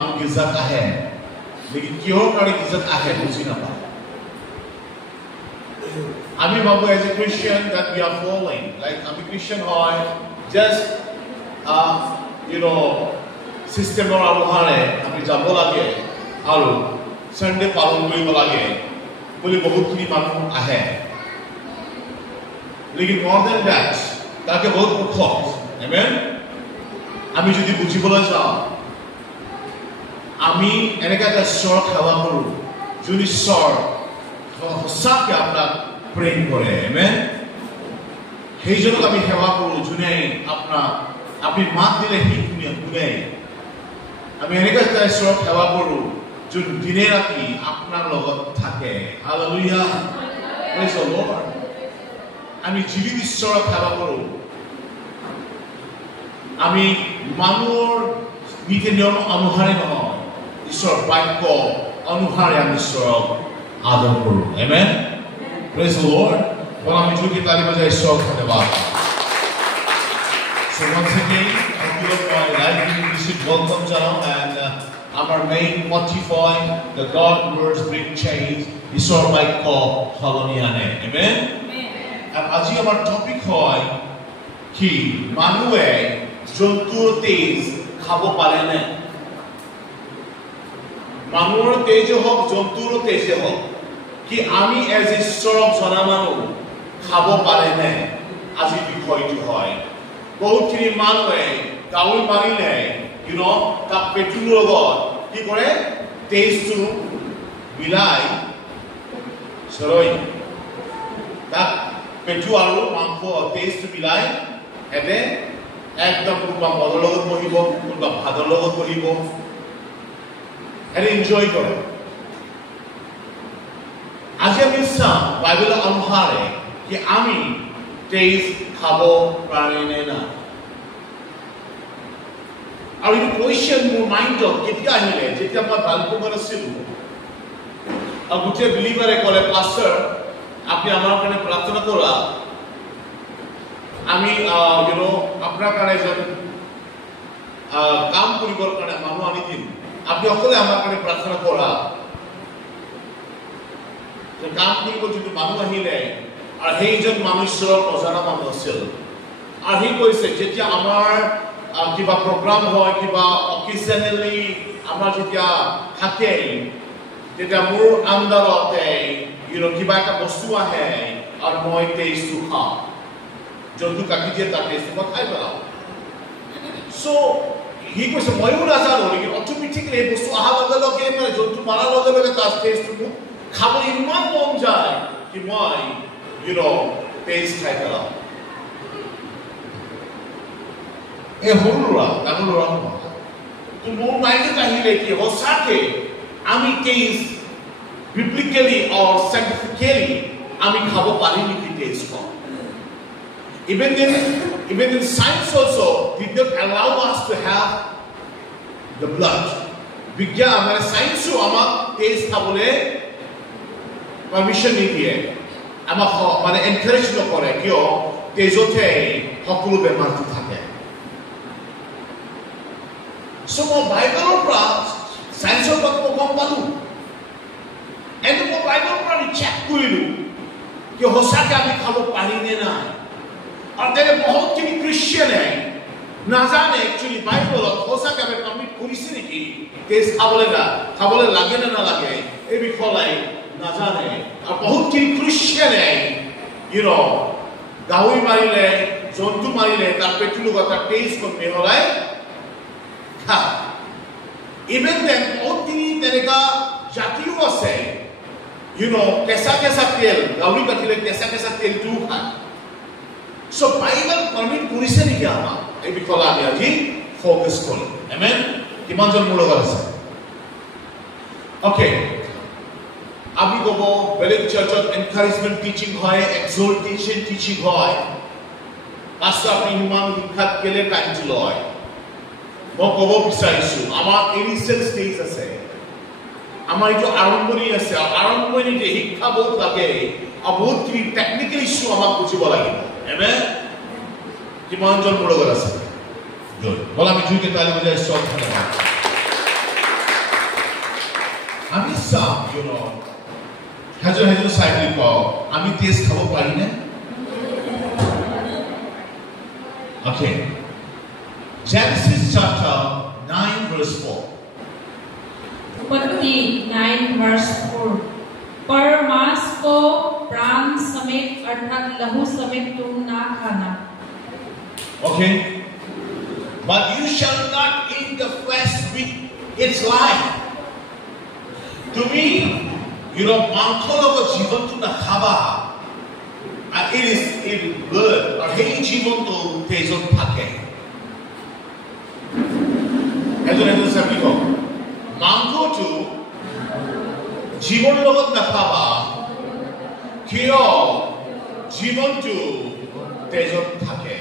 गिजत आहे लेकिन किहर कारण गिजत आहे बुझी नापाওঁ আমি ভাবো as a Christian that we are following like আমি Christian হয় just সিস্টেমৰ আধাৰে আমি যাব লাগে আৰু সানডে পালন কৰিব লাগে বুলি বহুতখিনি মানুহ আহে लेकिन more than that তাকে বহুত মুখ্য আমেন আমি যদি বুজিবলৈ যাওঁ আমি এনেকা এটা ঈশ্বৰ সেৱা কৰো যোন ঈশ্বৰ সঁচাকে আপোনাক প্ৰেম কৰে আমেন সেইজনক আমি সেৱা কৰো যোনে আপোনাক আপনি মাত দিলে সি শুনে আমি এনেকা এটা ঈশ্বৰ সেৱা কৰো যোন দিনে ৰাতি আপোনাৰ লগত থাকে হালেলুয়া প্ৰেজ দ্য লৰ্ড আমি জীৱিত ঈশ্বৰক সেৱা কৰো আমি মানুহৰ নীতি নিয়ম অনুসাৰে নহয় ঈশ্বৰ বাক্য অনুসাৰে আমি ঈশ্বৰক আদৰ কৰো আমেন প্ৰেজ দ্য লৰ্ড বলা আমি জোৰকে তালি বজাই ঈশ্বৰক ধন্যবাদ So once again, I feel my life we should welcome Jano and our main motify the God words bring change. Isor by call Haloniane. Amen. And আজি our topic hoy ki manue jontur tej khabo pare na. Manur tej hok jontur tej hok ki ami as Isor jana manu khabo pare na. আজি বিষয়টো হয় বহুতখিনি মানুহে gaol মাৰিলে তাক পেট্ৰলৰ লগত কি কৰে টেষ্টটো মিলাই সৰই তাক পেট্ৰ আৰু মাংস টেষ্টটো মিলাই এতে একদম কোনোবা মদৰ লগত বহিব কোনোবা ভাতৰ লগত বহিব এনে এনজয় কৰে আজি আমি চাম বাইবেলৰ অনুসাৰে কি আমি টেষ্ট খাব পাৰে না আৰু এই কোৱেশ্চন মোৰ মাইণ্ডত কেতিয়া আহিলে যেতিয়া মই বালকোনত আছিলো আৰু গোটেই বিলিভাৰে ক'লে পাষ্টাৰ আপুনি আমাৰ কাৰণে প্ৰাৰ্থনা কৰা আমি আপোনাৰ কাৰণে এজন কাম কৰিবৰ কাৰণে মানুহ আনি দিম আপুনি অকলে আমাৰ কাৰণে প্ৰাৰ্থনা কৰা কাম কৰিব যদি মানুহ আহিলে আৰু সেইজন মানুহৰ অজানা মানুহ আছিল আৰু সি কৈছে যেতিয়া আমাৰ কিবা প্ৰগ্ৰাম হয় কিবা অকেজনেলি আমাৰ যেতিয়া থাকে তেতিয়া মোৰ আণ্ডাৰতে কিবা এটা বস্তু আহে আৰু মই টেষ্টটো খাওঁ যোনটো কাটি দিয়ে তাৰ টেষ্টটো মই খাই পেলাওঁ চ' সি কৈছে ময়ো নাজানো নেকি অট'মেটিকেলি এই বস্তু অহাৰ লগে লগে মানে যোনটো মাৰাৰ লগে লগে তাৰ টেষ্টটো মোক খাবলৈ ইমান মন যায় কি মই টেষ্ট খাই পেলাওঁ এই সৰু ল'ৰা ডাঙৰ ল'ৰা নহয় তো মোৰ মাইণ্ডত আহিলে কি সঁচাকে আমি টেষ্ট বিব্লিকেলি অৰ সাইন্টিফিকেলি আমি খাব পাৰি নেকি test even in science also did not allow us to have the blood বিজ্ঞান মানে সায়েন্সও আমাক টেষ্ট খাবলৈ পারমিশন নিদিয়ে আমাক মানে এনকাৰেজ নকৰে কিয় তেজতে সকলো বেমাৰটো থাকে So মই বাইবেলৰ পৰা সায়েন্সৰ কথা গম পালো এনে মই বাইবেলৰ পৰা চেক কৰিলো কি সঁচাকে আমি খাব পাৰি নে নাই আৰু তেনে বহুতখিনি খ্ৰীষ্টিয়ানে নাজানে একচুৱেলি বাইবেলত সঁচাকে আমি পাৰ্মিট কৰিছে নেকি টেষ্ট খাবলৈ লাগে নে নালাগে এই বিষয়ে নাজানে আৰু বহুতখিনি খ্ৰীষ্টিয়ানে গাহৰি মাৰিলে জন্তু মাৰিলে তাৰ পেটৰ লগত তাৰ টেষ্ট মিহলাই Even then, বহুতখিনি তেনেকা জাতিও আছে কেঁচা কেঁচা তেল গাহৰি কাটিলে কেঁচা কেঁচা তেলটো খায় চ' বাইবেল পাৰ্মিট কৰিছে নেকি আমাক এই বিষয়ে আমি আজি ফ'কাছ কৰিম আমেন কিমানজন মোৰ লগত আছে অ'কে আমি ক'ব বেলেগ চাৰ্চত এনকাৰেজমেণ্ট টিচিং হয় এক্সহৰ্টেশ্যন টিচিং হয় পাছত আপুনি ইমান শিক্ষাত কেলে টাইমটো লয় মই ক'ব বিচাৰিছো আমাৰ ইনিচিয়েল ষ্টেজ আছে আমাৰ এইটো আৰম্ভণি আছে আৰু আৰম্ভণিতে শিক্ষা বহুত লাগে আৰু বহুতখিনি টেকনিকেল ইছ্যু আমাক বুজিব লাগিব আমেন কিমানজন মোৰ লগত আছে বলা আমি জুইকে তালি বজাই ঈশ্বৰ ধন্যবাদ আমি চাম হেজন চাই বুলি কওঁ আমি টেষ্ট খাব পাৰিনে? Okay. Genesis chapter 9 verse 4. उत्पत्ति 9 verse 4. पर मांस को प्राण समेत अर्थात लहू समेत तुम ना खाना. Okay. But you shall not eat the flesh with its life. তুমি মাংসৰ লগত জীৱনটো নাখাবা। It is blood. আৰু সেই জীৱনটো তেজত থাকে। এজন চাবি কওক মাংসটো জীৱনৰ লগত নাখাবা কিয় জীৱনটো তেজত থাকে।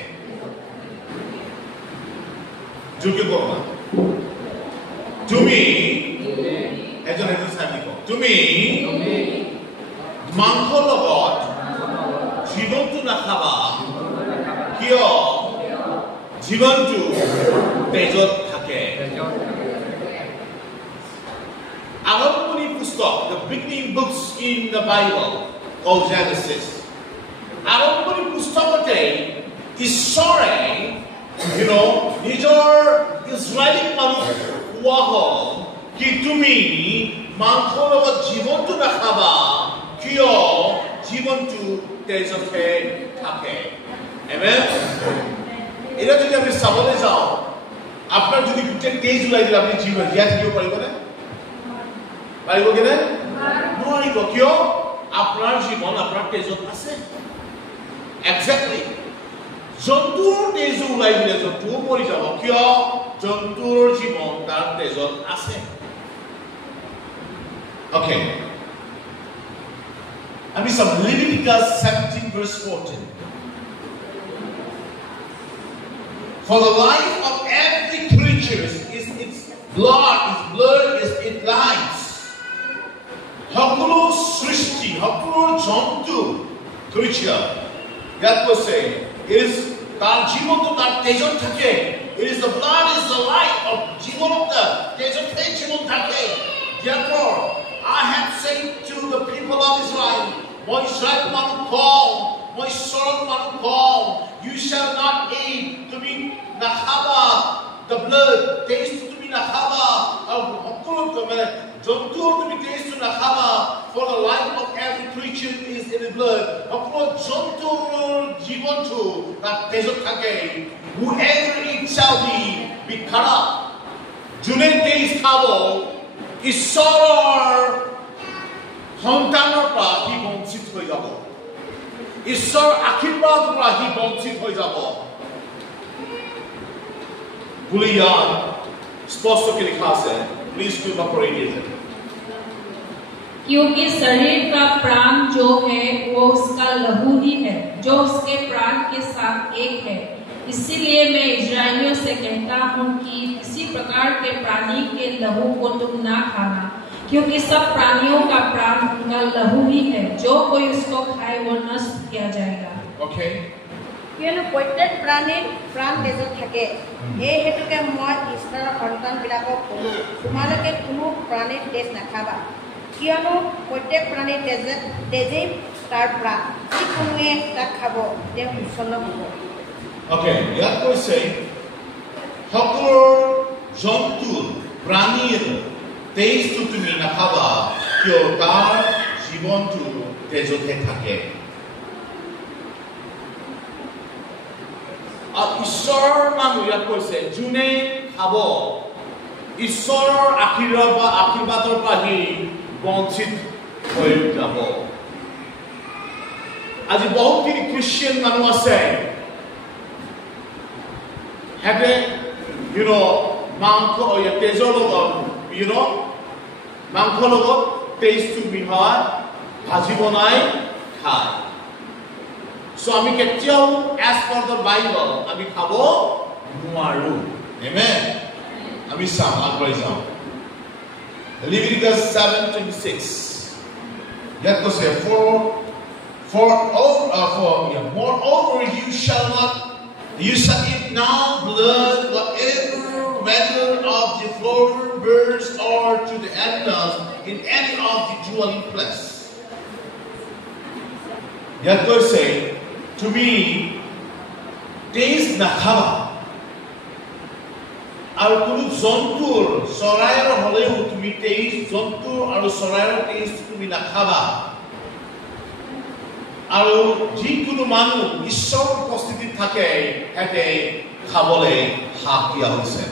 যোগ্য কৰবা তুমি এজন চাবি কওক তুমি মাংসৰ লগত জীৱনটো নাখাবা কিয় জীৱনটো তেজত থাকে। আৰম্ভণি পুস্তক, the beginning books in the Bible called Genesis. আৰম্ভণি পুস্তকতে ঈশ্বৰে নিজৰ ইজৰাইলী মানুহ কোৱা হ'ল কি তুমি মাংসৰ লগত জীৱনটো নাখাবা কিয় জীৱনটো তেজতে থাকে। আমেন। এতিয়া যদি আমি চাবলৈ যাওঁ আপোনাৰ যদি গোটেই তেজ ওলাই দিলে আপুনি জীয়াই থাকিব পাৰিবনে? পাৰিব কি নে? নোৱাৰিব। কিয়? আপোনাৰ জীৱন আপোনাৰ তেজত আছে। একজেক্টলি জন্তুৰ তেজ ওলাই দিলে জন্তুও মৰি যাব কিয় জন্তুৰ জীৱন তাৰ তেজত আছে। Okay. আমি চাম Leviticus 17 verse 14. For the life of every creature is its blood, is its life. সকলো সৃষ্টি, সকলো জন্তু, creature, God was saying, is তাৰ জীৱনটো তাৰ তেজত থাকে। It is the blood, is the life of জীৱন of the তেজত সেই জীৱন থাকে। Therefore, I have said to the people of Israel, মই ইস্ৰায়েল মানুহ কওঁ, মই ঈশ্বৰৰ মানুহ কওঁ, you shall not eat, তুমি নাখাবা the blood, taste তুমি নাখাবা, আৰু সকলো জন্তুৰ তুমি taste নাখাবা, for the life of every creature is in the blood, সকলো জন্তুৰ জীৱনটো তাৰ তেজত থাকে। Whoever eats shall be cut off. যোনে taste খাব ঈশ্বৰৰ সন্তানৰ পৰা সি বঞ্চিত হৈ যাব। ঈশ্বৰৰ আশীৰ্বাদৰ পৰা সি বঞ্চিত হৈ যাব বুলি ইয়াত স্পষ্টকৈ লিখা আছে। প্লিজ कृपा पढ़ लीजिए। क्योंकि शरीर का प्राण जो है वो उसका लहू ही है जो उसके प्राण के साथ एक है। इसीलिए मैं इजरायलियों से कहता हूँ कि किसी प्रकार के प्राणी के लहू को तुम ना खाना क्योंकि सब प्राणियों का प्राण उनका लहू ही है। जो कोई उसको खाए वो नष्ट किया जाएगा। Okay. কিয়নো প্ৰত্যেক প্ৰাণীৰ প্ৰাণ তেজত থাকে। এই হেতুকে মই ঈশ্বৰৰ সন্তানবিলাকক ক'লো তোমালোকে কোনো প্ৰাণীৰ তেজ নাখাবা কিয়নো প্ৰত্যেক প্ৰাণীৰ তেজেই তাৰ প্ৰাণ। যিকোনোৱে তাক খাব তেওঁ উচ্ছন্ন হ'ব। Okay, ইয়াত কৈছে সকলো জন্তুৰ প্ৰাণীৰ তেজটো তুমি নাখাবা কিয় তাৰ জীৱনটো তেজতে থাকে। আৰু ঈশ্বৰৰ মানুহ ইয়াত কৈছে যোনে খাব ঈশ্বৰৰ আশীৰ্বাদৰ পৰা সি বঞ্চিত হৈ যাব। আজি বহুতখিনি খ্ৰীষ্টিয়ান মানুহ আছে হেঁতে মাংস তেজৰ লগত মাংসৰ লগত তেজটো মিহলাই ভাজি বনাই খায়। So আমি কেতিয়াও as per the Bible আমি খাব নোৱাৰো। Amen. আমি চাম আগবাঢ়ি যাওঁ Leviticus 7:26. ইয়াত কৈছে moreover you shall eat now blood whatever whether of the flower birds or to the animals in any of the dwelling place. Yet we say, to me, taste nakhaba. আৰু কোনো জন্তুৰ চৰাইৰ হলেও তুমি taste জন্তুৰ আৰু চৰাইৰ taste তুমি নাখাবা। আৰু যিকোনো মানুহ ঈশ্বৰৰ উপস্থিতিত থাকে এতে খাবলৈ হাকিয়া হৈছে।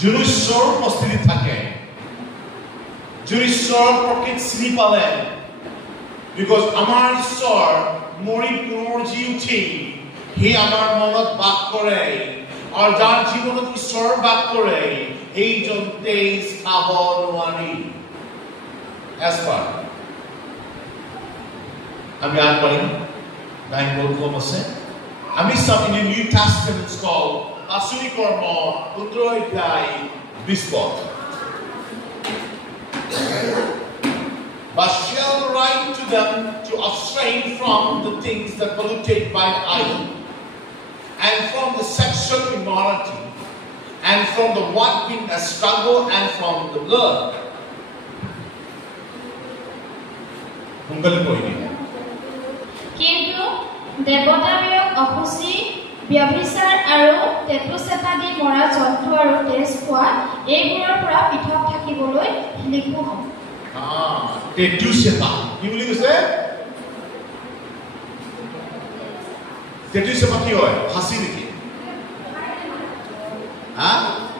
যোন ঈশ্বৰৰ উপস্থিতিত থাকে, যোন ঈশ্বৰৰ প্ৰকৃত চিনি পালে, বিকজ আমাৰ ঈশ্বৰ মৰি পুনৰুজ্জীৱিত উঠি সি আমাৰ মনত বাস কৰে, আৰু যাৰ জীৱনত ঈশ্বৰ বাস কৰে সেইজন তেজ খাব নোৱাৰি। এছপাৰ আমি আগবাঢ়িম, টাইম বহুত কম আছে। আমি চাম ইন নিউ টেষ্টামেণ্ট কল আচুৰি কৰ্ম 17 অধ্যায় 20 পদ। But shall write to them to abstain from the things that polluted by eye, and from the sexual immorality, and from the wanton struggle, and from the blood. কিন্তু দেৱতাবিৰক অশুচি, ব্যভিচাৰ আৰু টেটুচেপা দি মৰা জন্তু আৰু তেজ খোৱা এইবোৰৰ পৰা পৃথক থাকিবলৈ লিখো। টেটুচেপা কি বুলি কৈছে? টেটুচেপা কি হয়? ফাঁচি নেকি?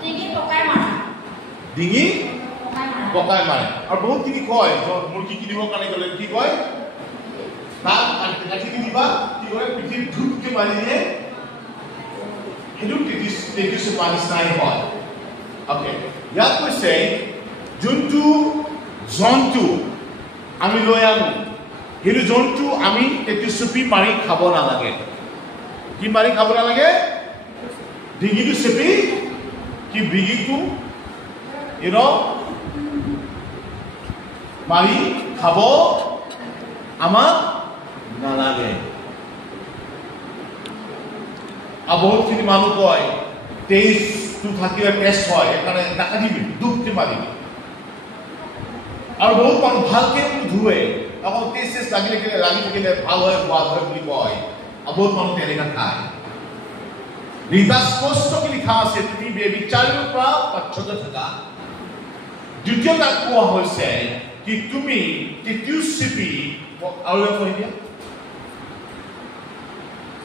ডিঙি পকাই মাৰা। ডিঙি পকাই মাৰে। আৰু বহুত খিনি কয় মুৰ্গী কিনিবৰ কাৰণে গ'লে কি কয়? তাক কাটি দিবা, কি কয়? পিঠিত ধুপকে মাৰি দিয়ে, সেইটো টেটুচেপা নিচিনাই হয়। অ'কে, ইয়াত কৈছে যোনটো জন্তু আমি লৈ আনো সেইটো জন্তু আমি টেটুচেপি মাৰি খাব নালাগে। কি মাৰি খাব নালাগে? ডিঙিটো চেপি কি ডিঙিটো মাৰি খাব আমাক নালাগে। আৰু বহুতখিনি মানুহ কয় টেষ্টটো থাকিলে টেষ্ট হয়, সেইকাৰণে নাকাটিবি, দুখকে মাৰিবি। আৰু বহুত মানুহ ভালকে ধুৱে, অকল টেষ্ট লাগি থাকিলে ভাল হয়, সোৱাদ হয় বুলি কয়। আৰু বহুত মানুহ তেনেকা খায়। ৰীতা স্পষ্টকে লিখা আছে তুমি বেবিচাৰৰ পৰা পচ্ছদ থাকা। দ্বিতীয় তাত কোৱা হৈছে কি তুমি টেটুচেপি আৰু কৈ দিয়া।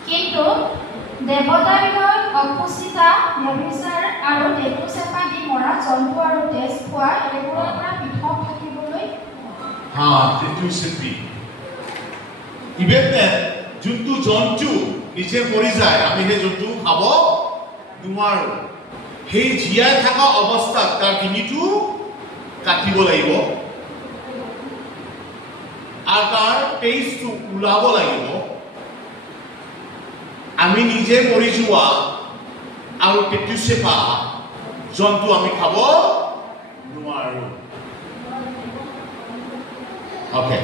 কিন্তু দেৱতাবিৰক অশুচিতা, ব্যভিচাৰ আৰু টেটুচেপা দি মৰা জন্তু আৰু তেজ খোৱা এইবোৰৰ পৰা পৃথক থাকিবলৈ টেটুচেপি। ইভেন যোনটো জন্তু নিজে মৰি যায় আমি সেই জন্তু খাব নোৱাৰো। সেই জীয়াই থকা অৱস্থাত তাৰ ডিঙিটো কাটিব লাগিব আৰু তাৰ তেজটো ওলাব লাগিব। আমি নিজে মৰি যোৱা আৰু টেটুচেপা জন্তু আমি খাব নোৱাৰো। Okay.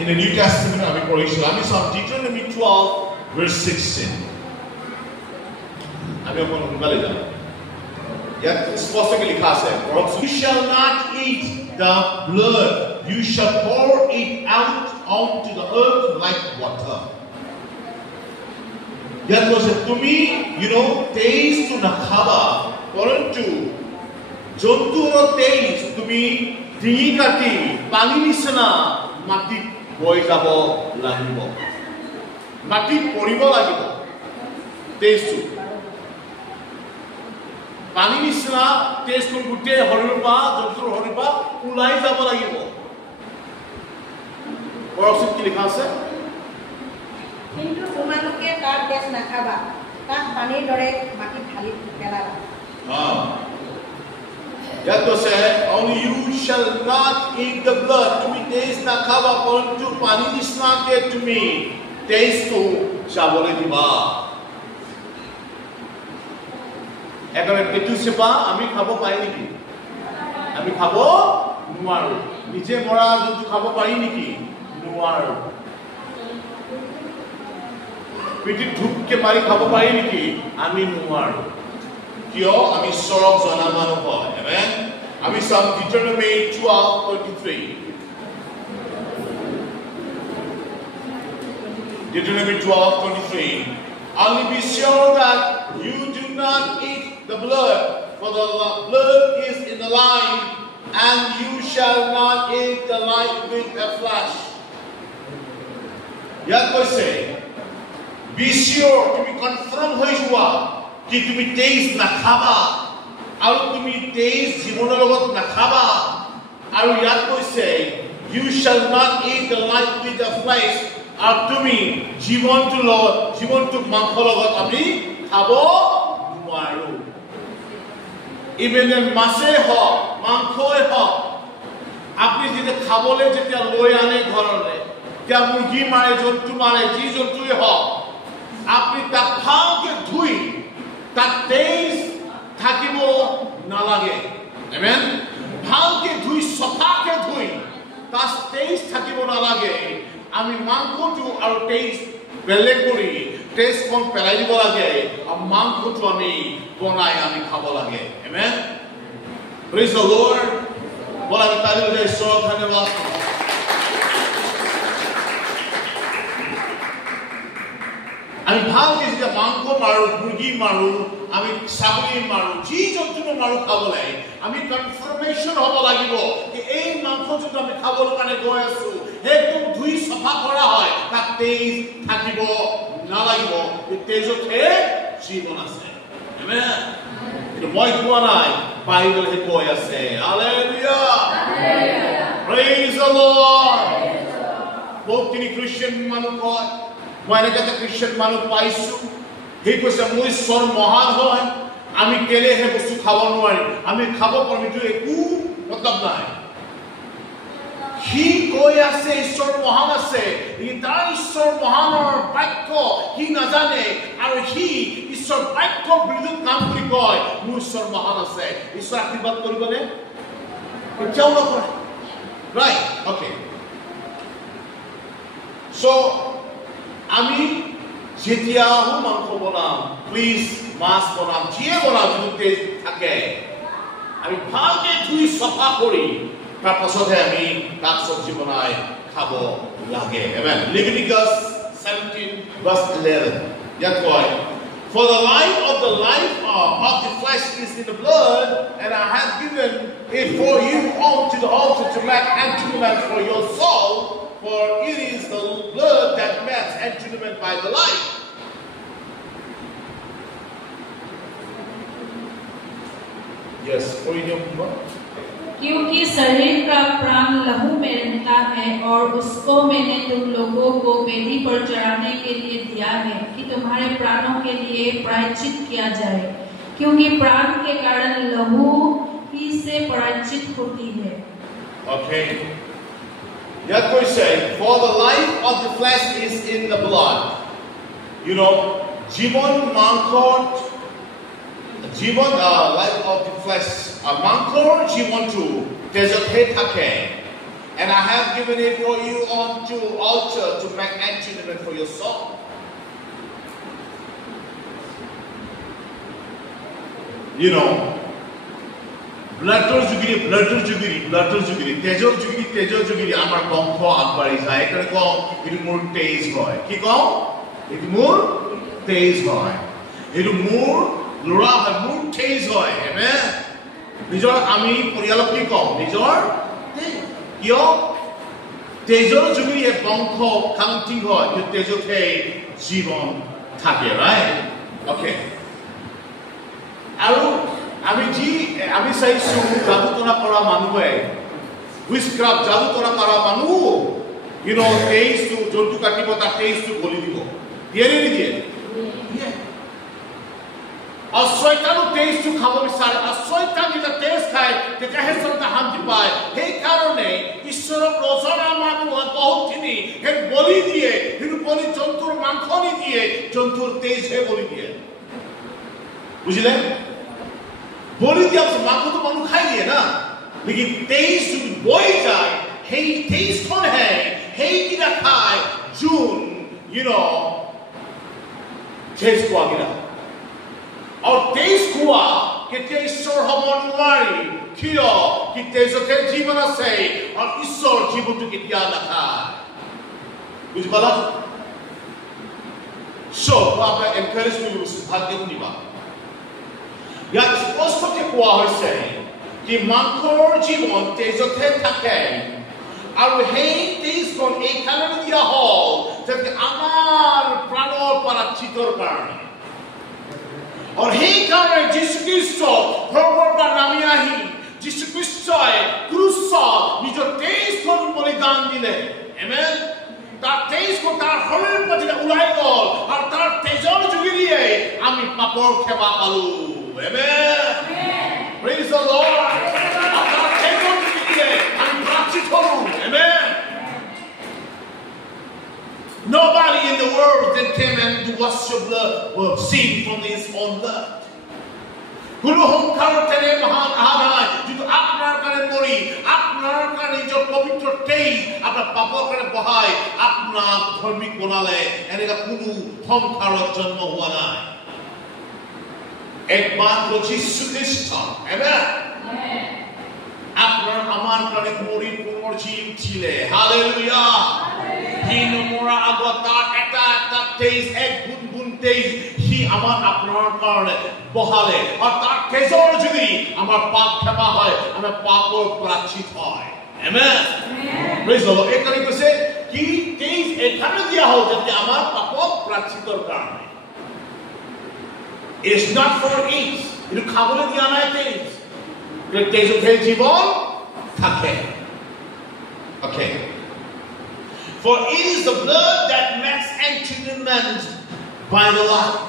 In the New Testament, আমি পঢ়িছো, আমি চাম Deuteronomy 12 verse 16. আমি অকণ সোনকালে যাম। ইয়াত স্পষ্টকৈ লিখা আছে, you shall not eat the blood, you shall pour it out onto the earth like water. ইয়াত কৈছে তুমি তেজটো নাখাবা, পৰন্তু জন্তুৰ তেজ তুমি ডিঙি কাটি পানী নিচিনা মাটিত বৈ যাব লাগিব, মাটিত পৰিব লাগিব। তেজটো পানী নিচিনা তেজটো গোটেই শৰীৰৰ পৰা জন্তুৰ শৰীৰৰ পৰা ওলাই যাব লাগিব। পৰৱৰ্তীত কি লিখা আছে? কিন্তু তোমালোকে তাৰ তেজ নাখাবা, তাক পানীৰ দৰে মাটিত ঢালি পেলাবা। ইয়াত কৈছে only you shall not eat the blood, তুমি তেজ নাখাবা, পৰন্তু পানী নিচিনাকে তুমি তেজটো যাবলৈ দিবা। একেবাৰে টেটুচেপা আমি খাব পাৰি নেকি? আমি খাব নোৱাৰো। নিজে মৰা জন্তু খাব পাৰি নেকি? নোৱাৰো। পিঠিত ঢুককে মাৰি খাব পাৰি নেকি আমি নোৱাৰো কিয় আমি ঈশ্বৰক জনা মানুহ হয় আমেন আমি চাম Deuteronomy 12:23 Deuteronomy 12:23 Only be sure that you do not eat the blood for the blood is in the line and you shall not eat the line with the flesh ইয়াত কৈছে be sure to be confirm হৈ যোৱা কি তুমি তেজ নাখাবা আৰু তুমি তেজ জীৱনৰ লগত নাখাবা আৰু ইয়াত কৈছে you shall not eat the life with the flesh আৰু তুমি জীৱনটোক মাংস লগত আমি খাব নোৱাৰো ইভেন মাছে হওক মাংসই হওক আপুনি যেতিয়া খাবলৈ যেতিয়া লৈ আনে ঘৰলৈ এতিয়া মুৰ্গী মাৰে জন্তু মাৰে যি জন্তুৱে হওক আপনি তাক ভালকে ধুই তাক তেজ থাকিব নালাগে আমেন ভালকে ধুই সফাকে ধুই তাক তেজ থাকিব নালাগে আমি মাংসটো আৰু তেজ বেলেগ কৰি তেজ কোন পেলাই দিব লাগে আৰু মাংসটো আমি বনাই আমি খাব লাগে আমেন প্ৰেজ দ্য লৰ্ড বলা আমি তালি বজাই ঈশ্বৰক ধন্যবাদ আমি ভালকে যেতিয়া মাংস মাৰো মুৰ্গী মাৰো আমি ছাগলী মাৰো যি জন্তু মাৰো খাবলৈ আমি কনফাৰ্মেশ্যন হ'ব লাগিব যে এই মাংসটো আমি খাবলৈ কাৰণে গৈ আছো একদম ধুই সফা কৰা হয় তাত তেজ থাকিব নালাগিব তেজতহে জীৱন আছে আমেন কিন্তু মই কোৱা নাই বাইবেলে কৈ আছে হালেলুয়া প্ৰেজ দ্য লৰ্ড বহুতখিনি খ্ৰীষ্টিয়ান মানুহ কয় মই এনেকৈ খ্ৰীষ্টিয়ান মানুহ পাইছো সেই কৈছে মোৰ ঈশ্বৰ মহান হয় আমি কেলে সেই বস্তু খাব নোৱাৰিম আমি খাব পাৰিম এইটো একো মতলব নাই সি কৈ আছে ঈশ্বৰ মহান আছে তাৰ ঈশ্বৰ মহানৰ বাক্য সি নাজানে আৰু সি ঈশ্বৰ বাক্যৰ বিৰুদ্ধত কাম কৰি কয় মোৰ ঈশ্বৰ মহান আছে ঈশ্বৰ আশীৰ্বাদ কৰিবনে কেতিয়াও নকৰে ৰাইট অ'কে চ' আমি যেতিয়াও মাংস বনাম প্লিজ মাছ বনাম যিয়ে বনাম যদি তেজ থাকে আমি ভালকে ধুই চফা কৰি তাৰ পাছতহে আমি তাক চব্জি বনাই খাব লাগে আমেন Leviticus 17:11 ইয়াত কয় For the life of the flesh is in the blood, and I have given it for you unto the altar to make atonement for your soul. For it is the blood that makes atonement by the life. Yes, क्योंकि शरीर का प्राण लहू में रहता है और उसको मैंने तुम लोगों को वेदी पर चढ़ाने के लिए दिया है कि तुम्हारे प्राणों के लिए प्रायश्चित किया जाए क्योंकि प्राण के कारण लहू ही से प्रायश्चित होती है Okay. Yet we say, for the life of the flesh is in the blood. You know, life of the flesh. Mankor Jibon to desert hetake. And I have given it for you unto altar to make atonement for your soul. You know, ব্লাডৰ যোগেদি তেজৰ যোগেদি আমাৰ বংশ আগবাঢ়ি যায় একেবাৰে কওঁ এইটো মোৰ তেজ হয় কি কওঁ এইটো মোৰ তেজ হয় এইটো মোৰ ল'ৰা হয় মোৰ তেজ হয় আমেন নিজৰ আমি পৰিয়ালক কি কওঁ নিজৰ কিয় তেজৰ যোগেদি বংশ কাউন্টিং হয় যে তেজতে জীৱন থাকে ৰাইট অ'কে আৰু আমি চাইছো যাদু টনা কৰা মানুহে উইচক্ৰাফ্ট যাদু টনা কৰা মানুহ তেজটো জন্তু কাটিব তাৰ তেজটো গলি দিব দিয়ে নিদিয়ে আৰু শয়তানো তেজটো খাব বিচাৰে আৰু শয়তান যেতিয়া তেজ খায় তেতিয়াহে শয়তান শান্তি পায় সেইকাৰণে ঈশ্বৰৰ নজনা মানুহ বহুতখিনি সেই বলি দিয়ে সেইটো বলি জন্তুৰ মাংস নিদিয়ে জন্তুৰ তেজহে বলি দিয়ে বুজিলে বলি দিয়া মাংসটো মানুহ খাই দিয়ে না লেকিন তেজ যদি বৈ যায় সেই তেজখনহে সেইকেইটা খায় যোন তেজ খোৱাগিৰা আৰু তেজ খোৱা কেতিয়া ঈশ্বৰ হ'ব নোৱাৰি কিয় কি তেজতে জীৱন আছে আৰু ঈশ্বৰ জীৱনটো কেতিয়া নাখায় বুজি পালা So, Papa encourage me to ভালকে শুনিবা ইয়াত স্পষ্টকে কোৱা হৈছে কি মাংসৰ জীৱন তেজতে থাকে আৰু সেই তেজখন এই কাৰণে দিয়া হ'ল যাতে আমাৰ প্ৰাণৰ প্ৰাচিতৰ কাৰণে আৰু সেই কাৰণে যীশুখ্ৰীষ্ট পৰমৰ পৰা নামি আহি যীশুখ্ৰীষ্টই ক্ৰুচত নিজৰ তেজখন বলিদান দিলে আমেন তাৰ তেজখন তাৰ শৰীৰৰ পৰা যেতিয়া ওলাই গ'ল আৰু তাৰ তেজৰ যোগেদিয়ে আমি পাপৰ ক্ষমা পালো আমেন প্ৰেইজ দ্য লৰ্ড তাৰ তেজৰ যোগেদিয়ে আমি প্ৰাচিত হ'লো আমেন Nobody in the world that came and to wash your blood were seen from his own blood. কোনো সংসাৰৰ তেনে মহান আহা নাই যিটো আপোনাৰ কাৰণে মৰি আপোনাৰ কাৰণে নিজৰ পবিত্ৰ তেজ আপোনাৰ পাপৰ কাৰণে বহাই আপোনাক ধৰ্মীক বনালে এনেকুৱা কোনো সংসাৰত জন্ম হোৱা নাই একমাত্ৰ যীশু খ্ৰীষ্ট আমেন আপনাৰ আমাৰ কাৰণে মৰি পুনৰ্জীৱিত উঠিলে হালেলুয়া সি নমৰা আগত তাৰ এটা তেজ এক গুণ তেজ সি আমাৰ আপোনাৰ কাৰণে বহালে আৰু তাৰ তেজৰ যোগেদি আমাৰ পাপ ক্ষমা হয় আমাৰ পাপৰ প্ৰাচিত হয় আমেন প্ৰেইজ দ্য লৰ্ড এইকাৰণে কৈছে কি তেজ এখানে দিয়া হ'ল যাতে আমাৰ পাপৰ প্ৰাচিতৰ কাৰণে It is not for eat এইটো খাবলৈ দিয়া নাই তেজ তেজতে জীবন থাকে Okay. For it is the blood that makes atonement by the life.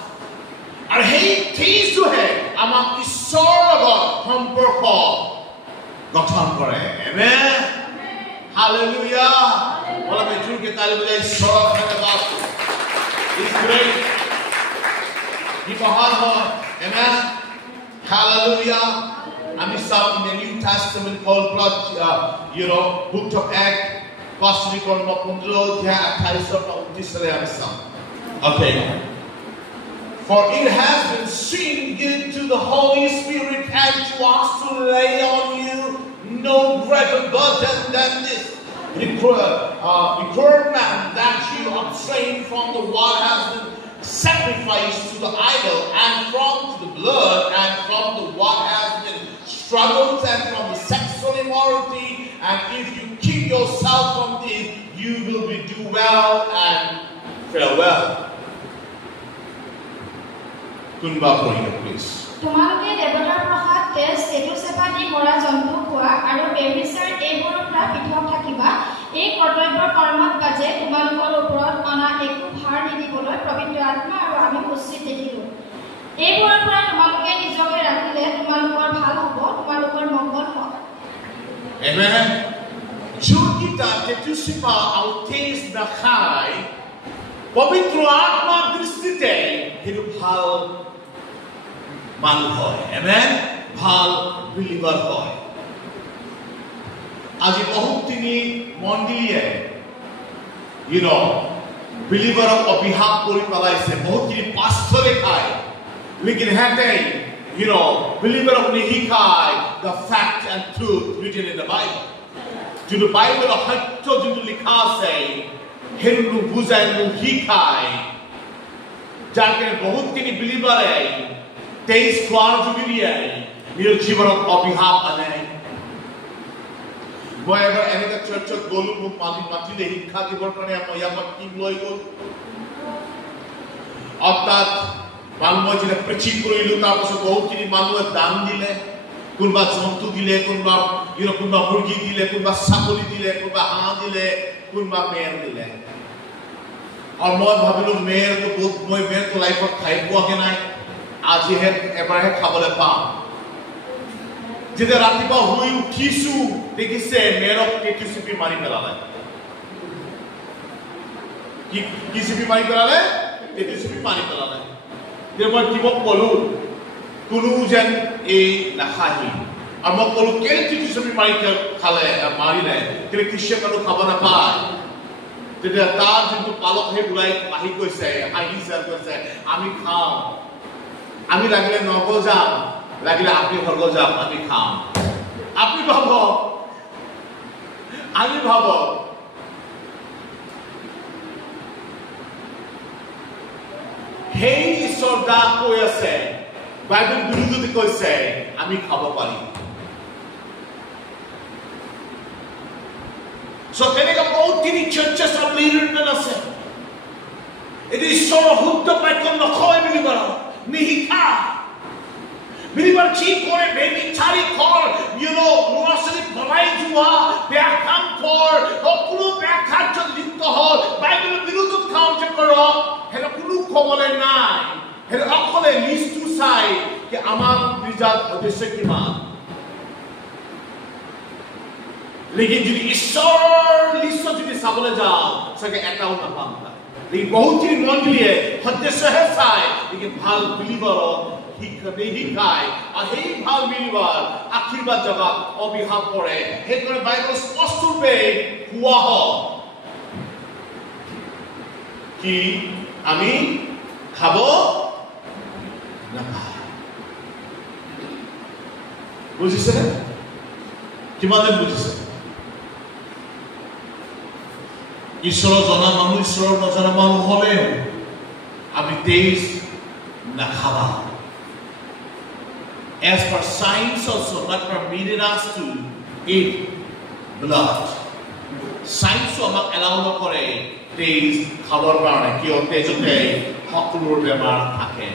And he teaches to him among ঈশ্বৰ লগত সম্পৰ্ক গঠন কৰে Amen. Hallelujah. Bola me jurke tali bajai ঈশ্বৰ ধন্যবাদ He's great. He মহান হয় Amen. Hallelujah. আমি চাওঁ in the New Testament called book of Acts Pastor কর্ম 15 অধ্যায় 28 পৰা 29 আমি চাওঁ Okay. For it has been seen to the Holy Spirit and to us to lay on you no greater burden than this requirement that you abstain from the what has been sacrificed to the idol and from the blood and from the what has been struggles and from the sexual immorality and if you keep yourself from this you will be do well and fare well Kunba Puriya please তোমালোকে দেৱতাৰ প্ৰসাদ তেজ তেটো চেপা দি মৰা জন্তু খোৱা আৰু বেবিচাৰ এইবোৰৰ পৰা পৃথক থাকিবা এই কৰ্তব্যৰ কৰ্মত বাজে তোমালোকৰ ওপৰত অনা একো ভাৰ নিদিবলৈ পবিত্ৰ আত্মা আৰু আমি উচিত দেখিলো এইবোৰৰ পৰা তোমালোকে নিজকে ৰাখিলে তোমালোকৰ ভাল হ'ব তোমালোকৰ মংগল হ'ব Amen যোনকিটা তেটো চেপা আৰু তেজ নাখায় পবিত্ৰ আত্মাৰ দৃষ্টিতে সেইটো ভাল মানুহ হয় Amen ভাল বিলিভাৰ হয় আজি বহুতখিনি মন্দিৰে বিলিভাৰক অভিশাপ কৰি পেলাইছে বহুতখিনি পাস্তৰে খায় লেকিন হেঁতে বিলিভাৰক নিশিকায় the fact and truth written in the Bible যোনটো বাইবেলৰ সত্য যোনটো লিখা আছে সেইটো বুজাই নিশিকায় যাৰ কাৰণে বহুতখিনি বিলিভাৰে তেজ খোৱাৰ যোগেদিয়ে নিজৰ জীৱনত অভিশাপ আনে মই এবাৰ এনেকুৱা চাৰ্চত গ'লো মোক মাতিলে শিক্ষা দিবৰ কাৰণে মই ইয়াৰ পৰা টিম লৈ গ'ল অৰ্থাৎ মই যেতিয়া প্ৰিচিং কৰিলোঁ তাৰপাছত বহুতখিনি মানুহে দান দিলে কোনোবা জন্তু দিলে কোনোবা মুৰ্গী দিলে কোনোবা ছাগলী দিলে কোনোবা হাঁহ দিলে কোনোবা মেৰ দিলে আৰু মই ভাবিলোঁ মই মেৰটো লাইফত খাই পোৱাকে নাই আজিহে এবাৰহে খাবলৈ পাম যেতিয়া ৰাতিপুৱা শুই উঠিছো দেখিছে মেৰক কেঁচি চিপি মাৰি পেলালে কি চিপি মাৰি পেলালে কেঁচি চিপি মাৰি পেলালে মই কিবা ক'লো কোনো যেন এই নাখাহি আৰু মই ক'লো কেলে কেঁচি চিপি মাৰিলে কেলে খ্ৰীষ্টিয়ান মানুহ খাব নাপায় তেতিয়া তাৰ যিটো পালক সেই ওলাই আহি কৈছে হাঁহিছে কৈছে আমি খাম আমি লাগিলে নগ যাম লাগিলে আপনি ঘৰ যাম আমি খাম আপনি ভাবক আমি ভাবক সেই ঈশ্বৰ দা কৈ আছে বাইবেল বিৰোধী কৈছে আমি খাব পাৰিম So তেনেকা বহুতখিনি churches of leadership আছে এটি ঈশ্বৰৰ শুদ্ধ বাক্য নকয় বিলিবাৰ নিহিকা বিলিবাৰ কি কৰে বেবিচাৰী কৰ ল'ৰা-ছোৱালী পলাই যোৱা বেয়া কাম কৰ সকলো বেয়া কাৰ্যত লিপ্ত হ'ল বাইবেলৰ বিৰোধত কাৰ্য কৰক হেলে কোনো ক'বলৈ নাই হেলে অকলে লিষ্টটো চাই যে আমাৰ বিজাত উদ্দেশ্য কিমান लेकिन যদি ঈশ্বৰ লিষ্ট যদি চাবলৈ যাওঁ সকে এটাও নাপাম लेकिन बहुत ही মন্ডলীয়ে সদস্যহে চাই लेकिन ভাল বিলিভাৰ শিকায় আৰু সেই ভাল বিলিভাৰ আশীৰ্বাদ জগত অভিশাপ কৰে সেইকাৰণে বাইবেল স্পষ্টৰূপে কোৱা হয় কি আমি খাব নাপায় বুজিছে কিমানে বুজিছে ঈশ্বৰৰ জনা মানুহ ঈশ্বৰৰ নজনা মানুহ হ'লেও আমি তেজ নাখাবা as per science also not permitted us to eat blood science আমাক allow নকৰে তেজ খাবৰ কাৰণে কিয় তেজতে সকলো বেমাৰ থাকে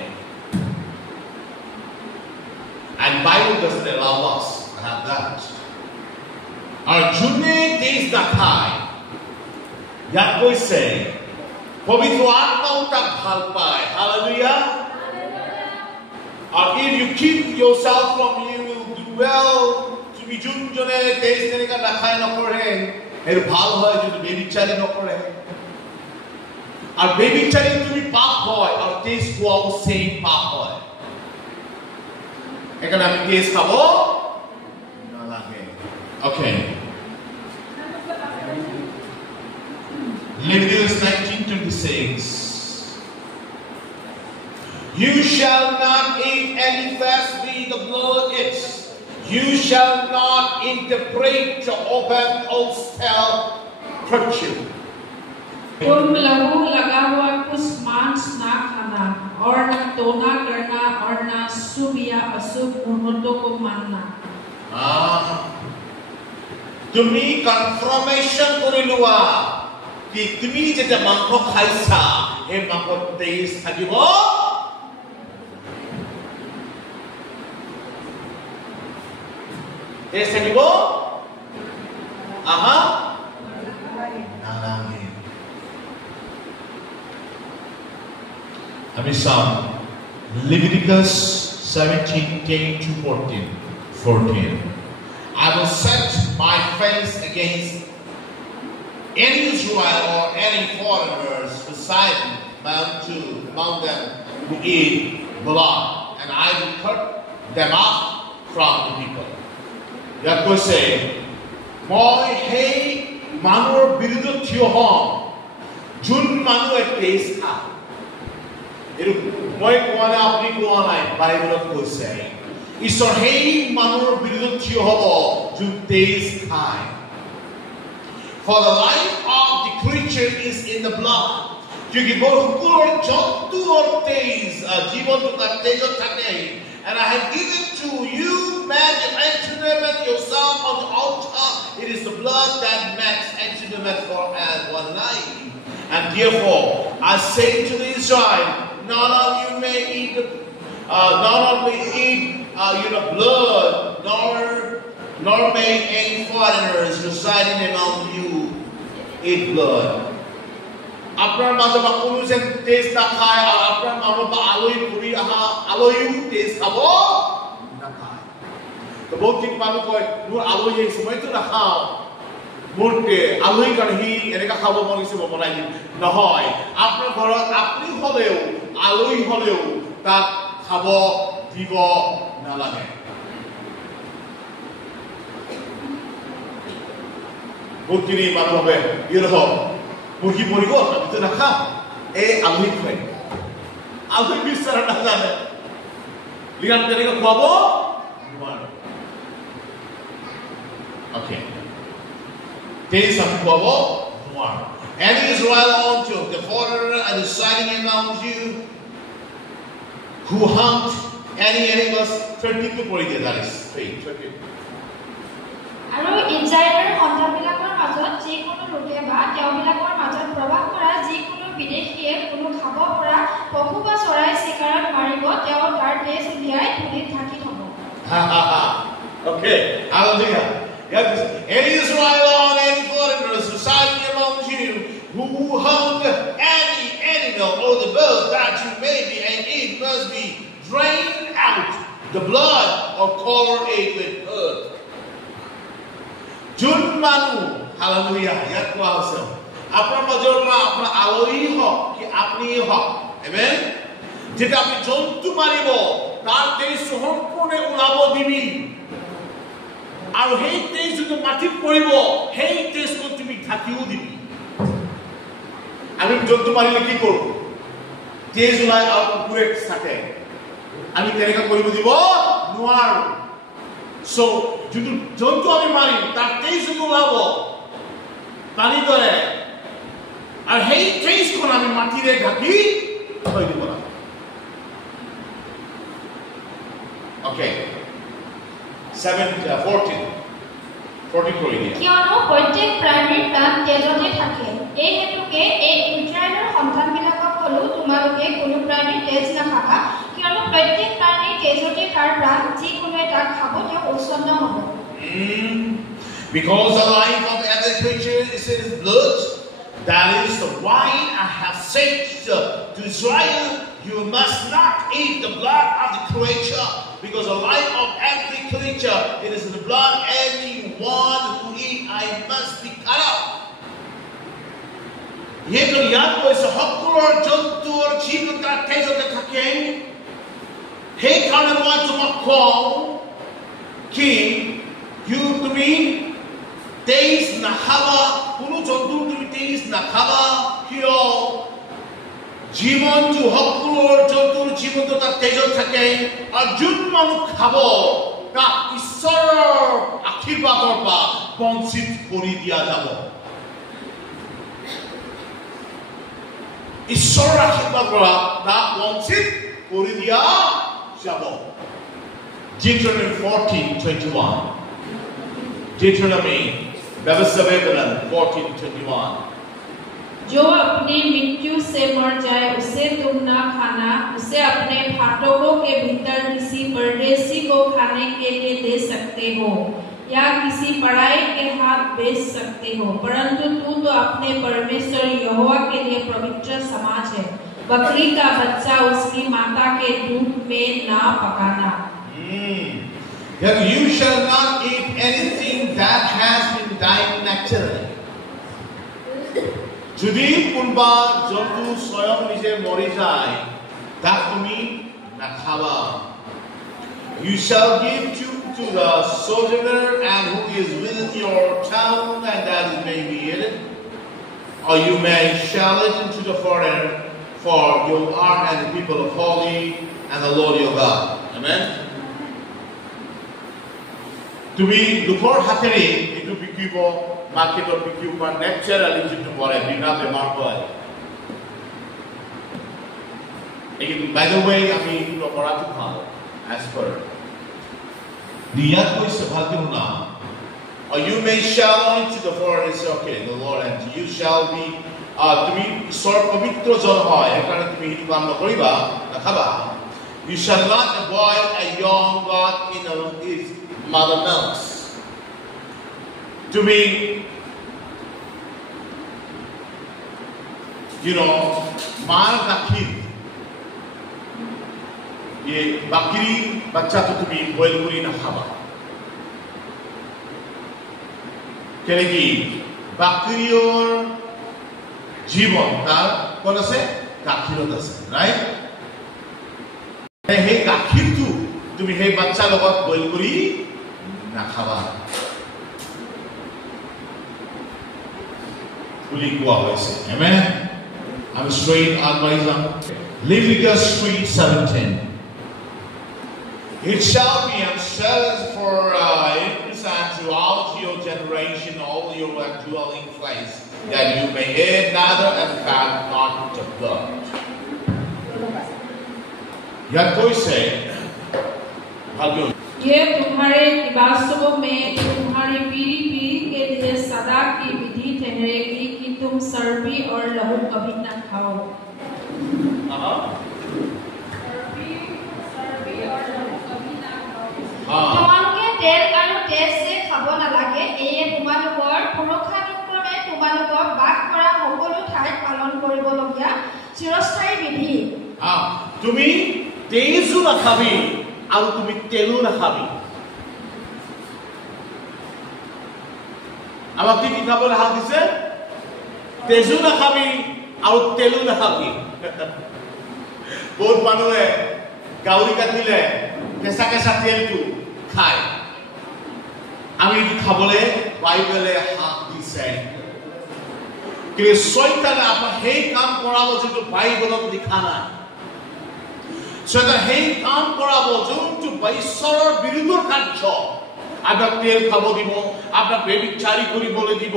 and Bible doesn't allow us to have that আৰু যোনে তেজ নাখায় ইয়াত কৈছে পবিত্ৰ আত্মাও তাক ভাল পায় hallelujah and if you keep yourself from you will do well তুমি যোনজনে তেজ তেনেকা নাখায় নকৰে এৰ ভাল হয় যদি বেবিচাৰী নকৰে আৰু বেবিচাৰী তুমি পাপ হয় আৰু তেজ খোৱাও সেম পাপ হয় এখানে আমি তেজ খাব নালাগে okay Leviticus 19:26 You shall not eat any flesh with the blood it You shall not interpret Jehovah's hostile virtue तुम लहू लगा हुआ कुछ मांस ना खाना और न टोना करना और न शुभ या अशुभ मुहूर्तों को मानना তুমি কনফার্মেশন কৰি লোৱা কি তুমি যেটা মাংস খাইছা এই মাংস তেজ থাকিব তেজ থাকিব আহা নালাগে আমি চাম Leviticus 17:10-14 I will set my face against any Israel or any foreigners beside among them who eat blood, and I will cut them off from the people. That was say, moi hey manur birodot thiyo hom, jun manu ek taste kha. Eru moi koana apni koana Bible ko say. ঈশ্বৰ সেই মানুহৰ বিৰুদ্ধে থিয় হ'ব যোন তেজ খায় For the life of the creature is in the blood क्योंकि সকলোৰ জন্তুৰ তেজ জীৱনটো তাৰ তেজত থাকে and I have given to you man and entombment yourself on the altar it is the blood that makes entombment for as one life and therefore I say to the Israel none of you may eat not only eat blood, nor may any foreigners residing among you eat blood. Apnar majo ba kono jen taste na khai ar apnar mano ba aloi puri aha aloiu taste khabo na khai. To bahut thik manu koy nur aloi ei somoy to na khao. Murte aloi karhi eneka khabo mon gise bonai din. Nohoy apnar ghorot apni holeo aloi holeo ta khabo দিব নালাগে বহুতখিনি মানুহ হবে ইৰহ মুৰ্গী মৰি গ'ল আমিতো নাখাম এই আলহী খুৱাই আলহী বিচাৰ নাজানে লিগাম কেনেকৈ খুৱাব নোৱাৰে অ'কে তেজ আমি খুৱাব নোৱাৰো and Israel unto the foreigner and the signing among you who hunt any animals 32 পঢ়ি দিয়ে that is 32 আৰু ইজৰাইলৰ সন্তানবিলাকৰ মাজত যিকোনো লোকে বা তেওঁবিলাকৰ মাজত প্ৰৱাস কৰা যিকোনো বিদেশীয়ে কোনো খাব পৰা পশু বা চৰাই চিকাৰত মাৰিব তেওঁ তাৰ তেজ উলিয়াই ধূলিত ঢাকি থ'ব okay hallelujah any Israel on any foreigner society among you who hunt any animal or the bird that you may be and it must be drained out the blood or cover it with earth Jun manu hallelujah yat koa hoise apnar major pa apnar aloi hok ki apni hok amen jeta apni jontu maribo tar tei sompurne ulabo dibi aru hei tei jodo matit poribo hei tei ko tumi thakiu dibi ami jontu marile ki korbo tei julai aru pure sake ami tereka koribo dibo noaru so jontu ami mari tar tei jodo ulabo pani dore are hey trace কোন আমি মাটিরে ঢাকি থই দিব না okay 14 কৰি দিয়া কিয়নো প্ৰত্যেক প্ৰাণীৰ প্ৰাণ তেজতে থাকে এই হেতুকে এই ইজৰাইলৰ সন্তানবিলাকক কলো তোমালোকে কোনো প্ৰাণীৰ তেজ নাখাবা কিয়নো প্ৰত্যেক প্ৰাণীৰ তেজতে তাৰ প্ৰাণ যিকোনো তাক খাব তেওঁ উৎসন্ন হ'ব because the life of every creature is in his blood that is the wine I have said to Israel you must not eat the blood of the creature because the life of every creature it is in the blood anyone who eat I must be cut off Yeto yat koise hokkur jontur jibota tejote thake hey karone moi tomak kau ki you to me তেইশ নাখাবা কোনো জন্তু তুমি তেইশ নাখাবা কিয় জীৱনটো সকলোৰ জন্তুৰ জীৱনটো তাত তেজত থাকে আৰু যোন মানুহ খাব তাক ঈশ্বৰৰ আশীৰ্বাদৰ পৰা বঞ্চিত কৰি দিয়া যাব ঈশ্বৰৰ আশীৰ্বাদৰ পৰা তাক বঞ্চিত কৰি দিয়া যাব Deuteronomy 14:21 Deuteronomy 14:21 जो अपनी मृत्यु से मर जाए उसे तुम न खाना उसे अपने फाटकों के भीतर किसी परदेशी को खाने के लिए दे सकते हो या किसी पराये के हाथ बेच सकते हो परंतु तू तो अपने परमेश्वर यहोवा के लिए पवित्र समाज है बकरी का बच्चा उसकी माता के दूध में ना पकाना That you shall not eat anything that has been died naturally. যদি কোনবা জন্তু স্বয়ং নিজে মৰি যায় তাক তুমি নাখাবা You shall give to the sojourner and who is within your town and that it may be eaten or you may sell it into the foreigner for you are and the people of holy and the Lord your God. Amen. তুমি লোকৰ হাতেৰে এইটো বিকিব মাৰ্কেটত বিকিব বা naturally যিটো পৰে বিনা বেমাৰ হয় এই বাই দ্য ওয়ে আমি এইটো কৰাটো ভাল as per দিয়াত কৈছে ভালকে শুনা or you may sell into the forest okay the Lord and you shall be তুমি ঈশ্বৰ পবিত্ৰ জন হয় সেইকাৰণে তুমি সেইটো কাম নকৰিবা নাখাবা you shall not boil a young goat in his mother milks to be मार गाखीर ये बकरी बच्चा तो तुम्हें बॉइल करी ना खावा केलेगी बकरियोर जीवन तार कौन से गाखीर होता है राइट हे गाखीर तू तुम्हें हे बच्चा लोगों बॉइल करी ना खावा বুলি কোৱা হৈছে আমেন আমি straight আগবাঢ়ি যাম Leviticus 3:17 It shall be and shall for increase throughout your generation all your dwelling place that you may eat neither and fat not the blood याद कोई से भाग्य ये तुम्हारे निवासों में तुम्हारी पीढ़ी के लिए सदा की विधि ठहरेगी कि तुम चर्बी और लहू कभी न खाओ তোমালোকে তেল আৰু তেজ যে খাব নালাগে এয়ে তোমালোকৰ পুৰুষানুক্ৰমে তোমালোকক বাস কৰা সকলো ঠাইত পালন কৰিবলগীয়া চিৰস্থায়ী বিধি তুমি তেজো নাখাবি আৰু তুমি তেলো নাখাবি আমাক কি খাবলৈ হাত দিছে তেজো নাখাবি আৰু তেলো নাখাবি বহুত মানুহে গাউৰি কাটিলে কেঁচা কেঁচা তেলটো খায় আমি খাবলৈ বাইবেলে হাত দিছে কিন্তু শয়তানে আপোনাৰ সেই কাম কৰাব যিটো বাইবেলত লিখা নাই শয়তান সেই কাম কৰাব যোনটো ঈশ্বৰৰ বিৰুদ্ধৰ কাৰ্য আপনাৰ তেল খাব দিব আপনাৰ বেবিচাৰি কৰিবলৈ দিব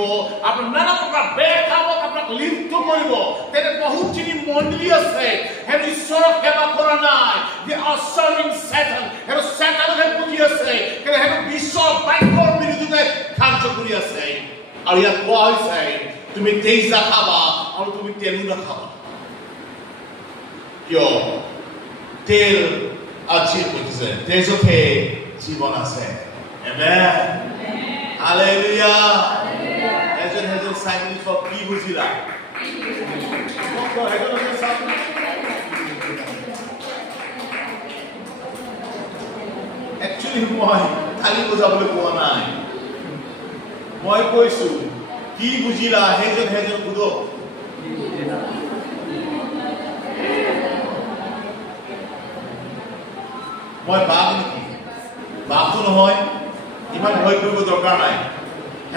আপনাৰ নানা প্ৰকাৰ বেয়া কামত আপনাৰ লিপ্ত কৰিব তেনে বহুতখিনি মণ্ডলী আছে হেন ঈশ্বৰক সেৱা কৰা নাই দে আৰ সাৰ্ভিং স্যাটান হেন স্যাটানকে পুজি আছে কেনে হেন বিশ্বৰ বাক্যৰ বিৰুদ্ধে কাৰ্য কৰি আছে আৰু ইয়াত কোৱা হৈছে তুমি তেজ নাখাবা আৰু তুমি তেলো নাখাবা কিয় তেল আজি কৈছে তেজতে জীৱন আছে Amen. Hallelujah. Heaven sign for কি বুঝিলা Actually মই খালি বুজাবলৈ কোৱা নাই মই কৈছো কি বুজিলা হেজন বুঝো মই বাদ নেকি বাদটো নহয় ইমান ভয় কৰিব দৰকাৰ নাই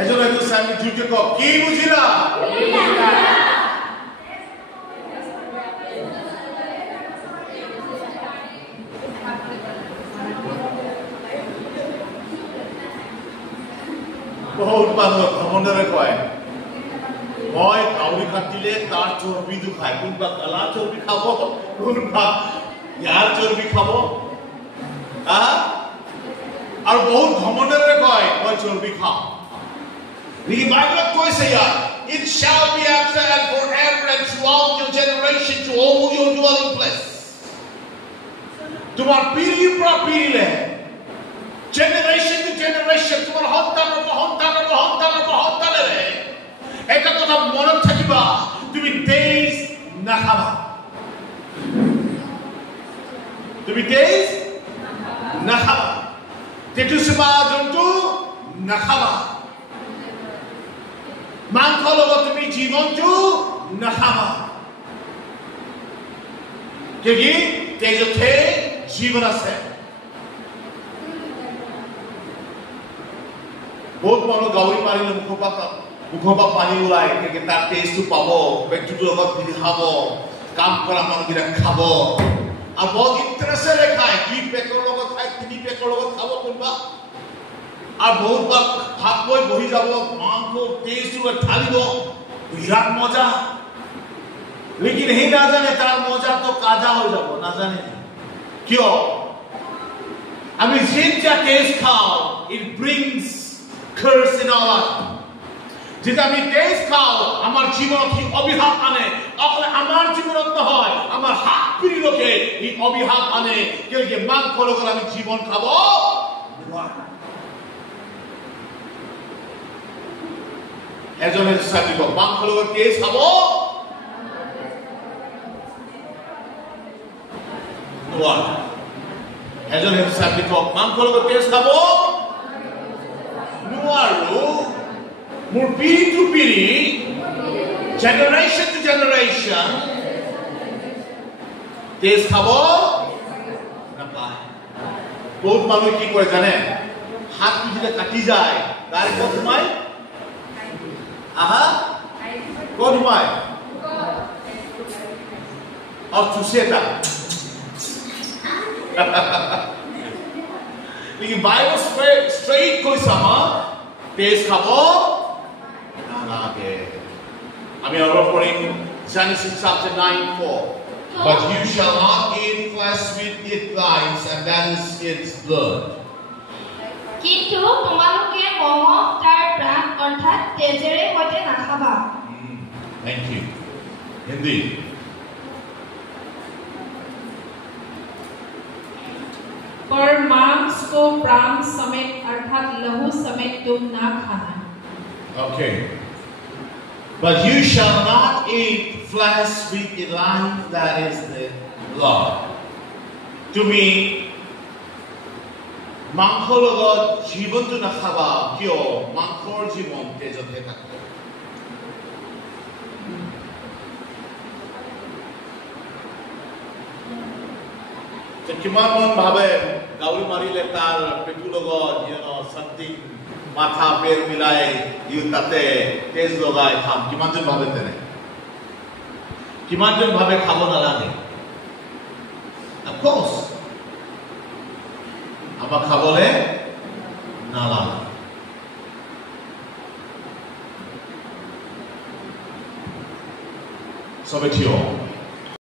এজন স্বামী জুকে ক কি বুজিলা বহুত মানুহ ভ্ৰমণৰে কয় মই কাউৰী কাটিলে তাৰ চৰ্বি দুখায় কোনোবা কালা চৰ্বি খাব কোনোবা ইয়াৰ চৰ্বি খাব আৰু বহুত ঘমণ্ডৰে কয় মই চৰ্বি খাওঁ এই বাইবেলত কৈছে ইয়াত it shall be after and forever and throughout your generation to all your dwelling place তোমাৰ পিঢ়িৰ পৰা পিঢ়িলে generation to generation তোমাৰ সন্তানৰে এটা কথা মনত থাকিবা তুমি তেজ নাখাবা তুমি তেজ নাখাবা তেটো সেৱা জন্তু নাখাবা মাংস লগত তুমি জীৱনটো নাখাবা কি তেজতে জীৱন আছে বহুত মানুহ গাউৰি মাৰিলে মুখপা পানী ওলাই তাৰ টেষ্টটো পাব ব্যক্তিটোৰ লগত মিলি খাব কাম কৰা মানুহবিলাক খাব আৰু বহুত ইণ্টাৰেষ্টেৰে খায় কি পেকৰ লগত খায় তিনি পেকৰ লগত খাব কোনোবা আৰু বহুত বাৰ ভাত লৈ বহি যাব মাংস টেষ্টটো ঢালিব বিৰাট মজা লেকিন সেই নাজানে তাৰ মজাটো কাজা হৈ যাব নাজানে কিয় আমি যেতিয়া টেষ্ট খাওঁ it brings curse in our life যেতিয়া আমি তেজ খাওঁ আমাৰ জীৱনত কি অভিশাপ আনে অকলে আমাৰ জীৱনত নহয় আমাৰ হাত পিঢ়িলৈকে ই অভিশাপ আনে কিয় মাংস লগত আমি জীৱন খাব নোৱাৰো এজনে সাথী কওক মাংস লগত তেজ খাব নোৱাৰো এজনে সাথী কওক মাংস লগত তেজ খাব নোৱাৰো মোৰ পিঢ়ি টু পিঢ়ি generation to generation তেজ খাব নাপায় বহুত মানুহে কি কৰে জানে হাত পিঠিতে কাটি যায় তাৰ ওপৰত সোমাই ক'ত সোমায় চুচেটা বাইবেল straight কৈছে আমাক তেজ খাব নালাগে আমি অলপ পঢ়িম Genesis chapter 9:4 But you shall not eat flesh with its lives and that is its blood কিন্তু তোমালোকে মঙহ তাৰ প্ৰাণ অৰ্থাৎ তেজেৰে সৈতে নাখাবা Thank you Hindi पर मांस को प्राण समेत अर्थात लहू समेत तुम ना खाना Okay But you shall not eat flesh with the life that is the blood তুমি মাংসৰ লগত জীৱনটো নাখাবা কিয় মাংসৰ জীৱন তেজতহে থাকে কিমান মন ভাবে গাউৰি মাৰিলে তাৰ পেটুৰ লগত something মাথা পেৰ মিলাই তাতে তেজ লগাই খাম কিমানজন ভাবে তেনে কিমানজন ভাবে খাব নালাগে Of course আমাক খাবলে নালাগে সবে থিয়